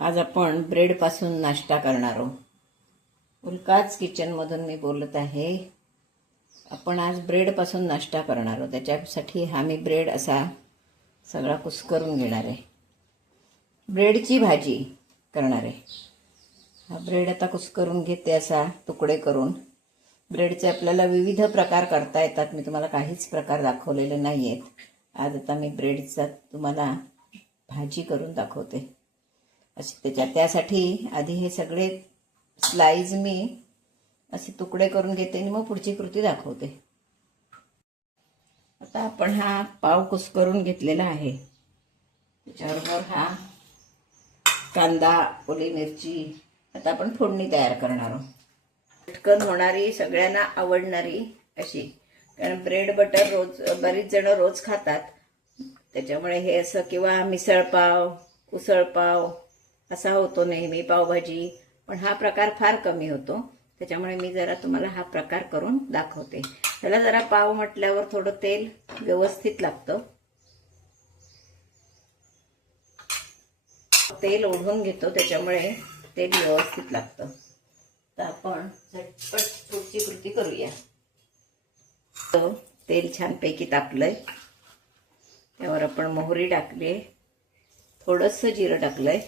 आज आपण ब्रेडपासून नाश्ता करणार आहोत. उल्काच किचनमधून मी बोलत आहे. आपण आज ब्रेडपासून नाश्ता करणार आहोत. त्याच्यासाठी हा मी ब्रेड असा सगळा कुस्करून घेणार आहे. ब्रेडची भाजी करणार आहे. हा ब्रेड आता कुस्करून घेते असा तुकडे करून. ब्रेडचे आपल्याला विविध प्रकार करता येतात. मी तुम्हाला काहीच प्रकार दाखवलेले नाही आहेत. आज आता मी ब्रेडचा तुम्हाला भाजी करून दाखवते. असे त्यासाठी आधी हे सगळे स्लाइस मी असे तुकडे करून घेते आणि मग पुढची कृती दाखवते. आता आपण हा पाव कुस्करून घेतलेला आहे. त्याच्याबरोबर हा कांदा, ओली मिरची. आता आपण फोडणी तयार करणार आहोत. पटकन होणारी, सगळ्यांना आवडणारी अशी. कारण ब्रेड बटर बरीच जण रोज खातात. त्याच्यामुळे हे असं, किंवा मिसळपाव, उसळपाव असा होतो नेहमी, पावभाजी, पण हा प्रकार फार कमी होतो. त्याच्यामुळे मी जरा तुम्हाला हा प्रकार करून दाखवते. त्याला जरा पाव म्हटल्यावर थोडं तेल व्यवस्थित लागतं. तेल ओढून घेतो, त्याच्यामुळे तेल व्यवस्थित लागतं. तर आपण झटपट पुढची कृती करूया. तेल छानपैकी तापलंय. त्यावर आपण मोहरी टाकली, थोडंसं जिरं टाकलंय,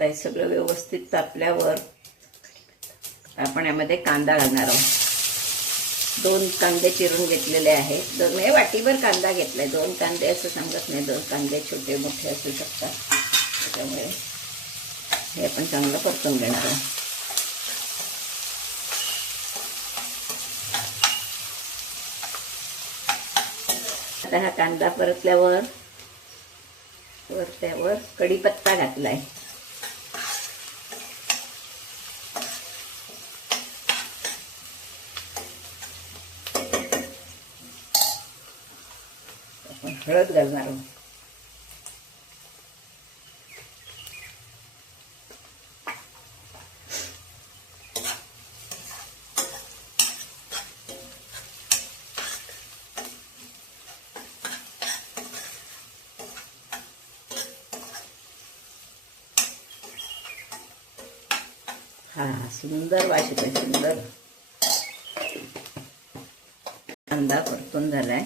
हे सगळं व्यवस्थित तापल्यावर आपण यामध्ये कांदा घालणार आहोत. 2 कांदे चिरून घेतलेले आहेत. मी वाटीभर कांदा घेतलाय. 2 कांदे असं सांगत नाही, 2 कांदे छोटे मोठे असू शकतात. त्याच्यामुळे हे आपण चांगलं परतून घेणार आहोत. आता हा कांदा परतल्यावर त्यावर कढीपत्ता घातलाय. आपण हळद घालणार आहोत. हा सुंदर वास येतोय, सुंदर. कांदा परतून झालाय.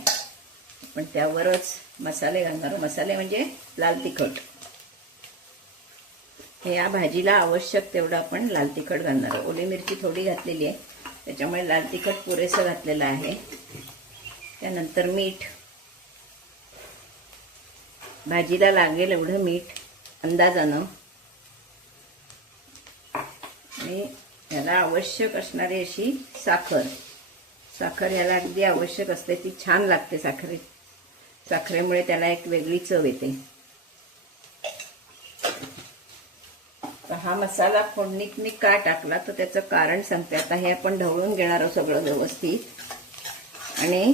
पण त्यावरच मसाले घालणार. मसाले म्हणजे लाल तिखट. हे या भाजीला आवश्यक तेवढं आपण लाल तिखट घालणार. ओली मिरची थोडी घातलेली आहे, त्याच्यामुळे लाल तिखट पुरेसं घातलेलं आहे. त्यानंतर मीठ, भाजीला लागेल एवढं मीठ अंदाजानं. आणि याला आवश्यक असणारी अशी साखर. साखर याला अगदी आवश्यक असते, ती छान लागते. साखरेमुळे त्याला एक वेगळी चव येते. तर हा मसाला फोडणीत मी का टाकला तर त्याचं कारण सांगते. आता हे आपण ढवळून घेणार आहोत सगळं व्यवस्थित. आणि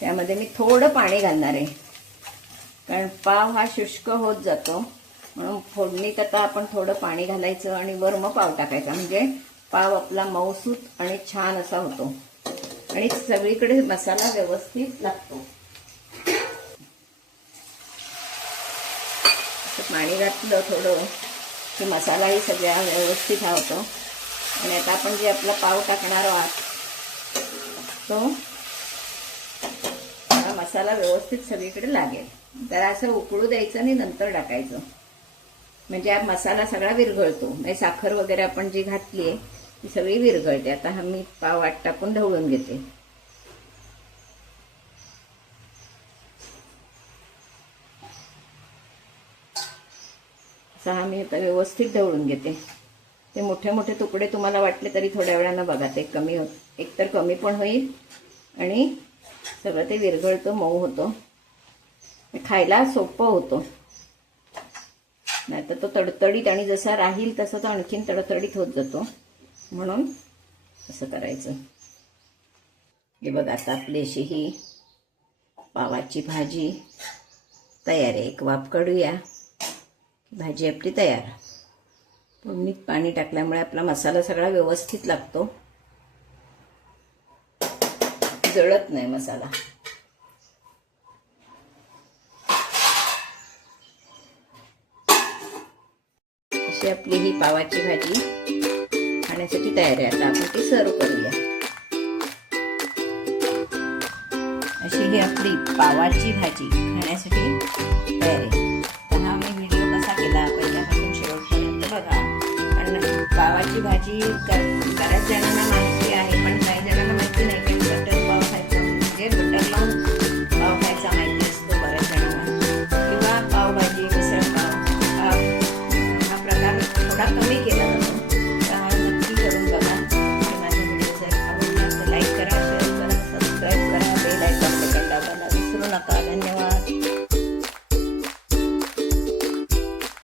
त्यामध्ये मी थोडं पाणी घालणार आहे, कारण पाव हा शुष्क होत जातो. म्हणून फोडणीत आता आपण थोडं पाणी घालायचं आणि वर मग पाव टाकायचा. म्हणजे पाव आपला मऊसूत आणि छान असा होतो आणि सगळीकडे मसाला व्यवस्थित लागतो. पाणी घातलं थोडं की मसालाही सगळ्या व्यवस्थित हा होतो. आणि आता आपण जे आपला पाव टाकणार आहोत तो मसाला व्यवस्थित सगळीकडे लागेल. तर असं उकळू द्यायचं आणि नंतर टाकायचं, म्हणजे हा मसाला सगळा विरघळतो. म्हणजे साखर वगैरे आपण जी घातली आहे ती सगळी विरघळते. आता हा मी पाव वाट टाकून ढवळून घेते. हा मी आता व्यवस्थित ढवळून घेते. ते मोठे मोठे तुकडे तुम्हाला वाटले तरी थोड्या वेळानं बघा ते कमी होत. एकतर कमी पण होईल आणि सगळं ते विरघळतं, मऊ होतं, खायला सोपं होतं. नाहीतर तो तडतडीत, आणि जसा राहील तसा तो आणखीन तडतडीत होत जातो. म्हणून असं करायचं. हे बघा, आता आपली अशी ही पावाची भाजी तयार आहे. एक वाफ काढूया, भाजी आपली तयार. फोडणीत पाणी टाकल्यामुळे आपला मसाला सगळा व्यवस्थित लागतो, जळत नाही मसाला. अशी आपली ही पावाची भाजी खाण्यासाठी तयार आहे. आता आपण ती सर्व करूया. अशी ही आपली पावाची भाजी खाण्यासाठी तयार आहे. तर हा मी व्हिडिओ कसा केला पहिल्यापासून शेवटपर्यंत बघा, कारण पावाची भाजी बऱ्याच जणांना